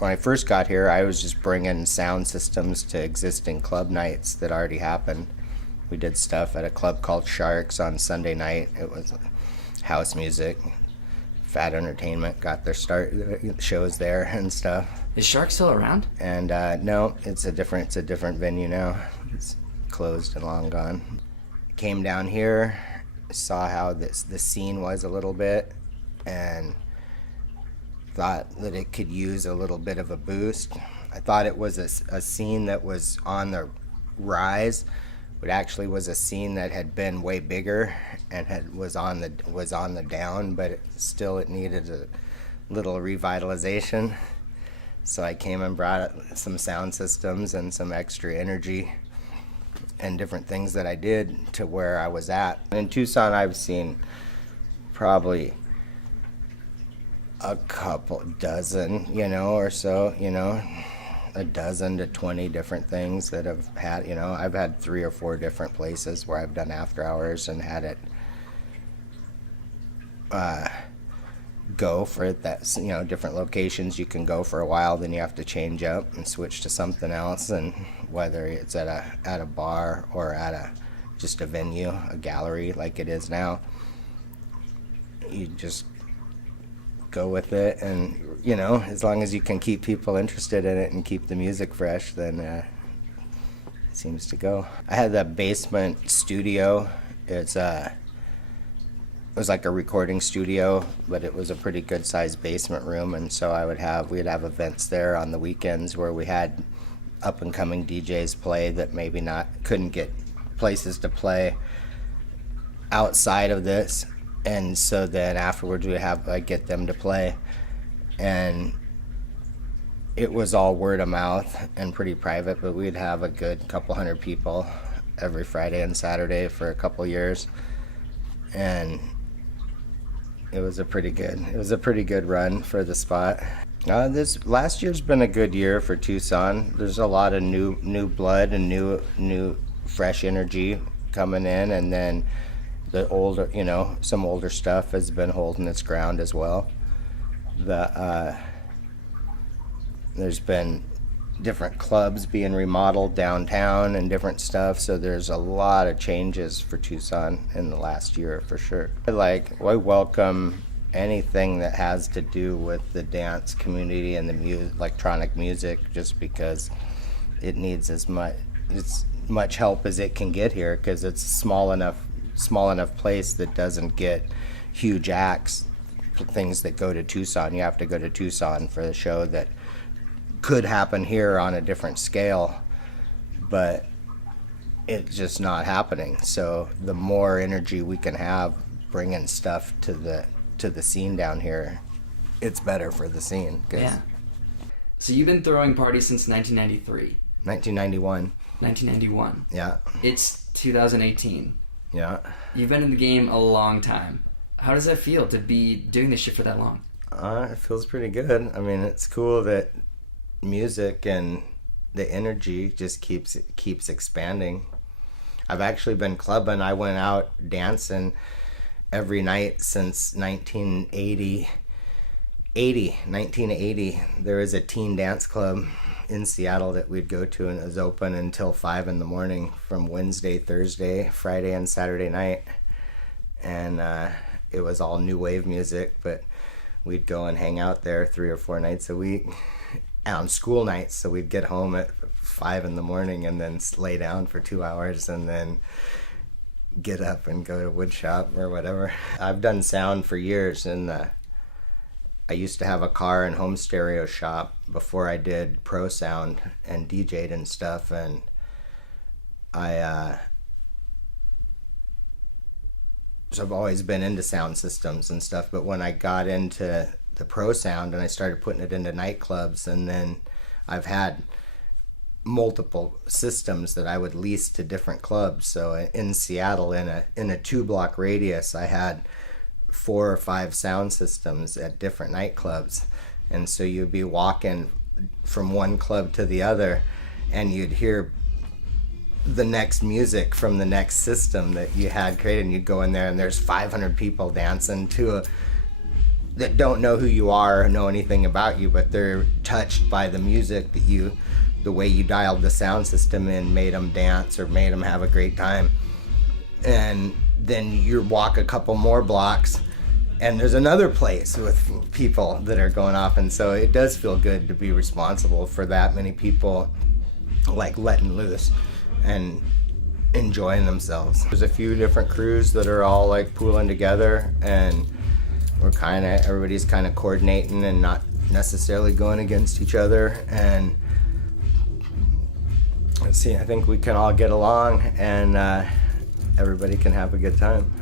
when I first got here, I was just bringing sound systems to existing club nights that already happened. We did stuff at a club called Sharks on Sunday night. It was house music. Fat Entertainment got their start shows there and stuff. Is Shark still around? And no, it's a different venue now. It's closed and long gone. Came down here, saw how the scene was a little bit, and thought that it could use a little bit of a boost. I thought it was a scene that was on the rise, but actually was a scene that had been way bigger and was on the down, but it needed a little revitalization. So I came and brought some sound systems and some extra energy and different things that I did to where I was at. In Tucson, I've seen probably a couple dozen, or so, a dozen to 20 different things that have had, I've had 3 or 4 different places where I've done after hours and had it go for that, different locations. You can go for a while, then you have to change up and switch to something else, and whether it's at a bar or at just a venue, a gallery like it is now, you just go with it, and as long as you can keep people interested in it and keep the music fresh, then it seems to go. I had the basement studio. It was like a recording studio, but it was a pretty good sized basement room, and so we'd have events there on the weekends where we had up and coming DJs play that maybe couldn't get places to play outside of this. And so then afterwards I'd get them to play, and it was all word of mouth and pretty private, but we'd have a good couple hundred people every Friday and Saturday for a couple years, and it was a pretty good run for the spot. This last year's been a good year for Tucson. There's a lot of new blood and new fresh energy coming in, and then the older, some older stuff has been holding its ground as well. There's been different clubs being remodeled downtown and different stuff, so there's a lot of changes for Tucson in the last year for sure. I welcome anything that has to do with the dance community and the electronic music, just because it needs as much help as it can get here, because it's small enough place that doesn't get huge acts, things that go to Tucson. You have to go to Tucson for the show that could happen here on a different scale, but it's just not happening. So the more energy we can have bringing stuff to the scene down here, it's better for the scene. Yeah. So you've been throwing parties since 1993. 1991. 1991. Yeah. It's 2018. Yeah. You've been in the game a long time. How does that feel to be doing this shit for that long? It feels pretty good. I mean, it's cool that music and the energy just keeps expanding. I've actually been clubbing. I went out dancing every night since 1980. 1980. There was a teen dance club in Seattle that we'd go to, and it was open until 5 in the morning from Wednesday, Thursday, Friday, and Saturday night. And it was all new wave music, but we'd go and hang out there 3 or 4 nights a week on school nights. So we'd get home at 5 in the morning and then lay down for 2 hours and then get up and go to wood shop or whatever. I've done sound for years, and I used to have a car and home stereo shop before I did pro sound and DJ'd and stuff, and so I've always been into sound systems and stuff, but when I got into the pro sound and I started putting it into nightclubs, and then I've had multiple systems that I would lease to different clubs. So in Seattle, in a 2-block radius, I had 4 or 5 sound systems at different nightclubs, and so you'd be walking from one club to the other, and you'd hear the next music from the next system that you had created, and you'd go in there and there's 500 people dancing to that don't know who you are or know anything about you, but they're touched by the music that the way you dialed the sound system in, made them dance or made them have a great time. And then you walk a couple more blocks and there's another place with people that are going off. And so it does feel good to be responsible for that many people, like letting loose and enjoying themselves. There's a few different crews that are all like pooling together, and everybody's kind of coordinating and not necessarily going against each other. And let's see, I think we can all get along and everybody can have a good time.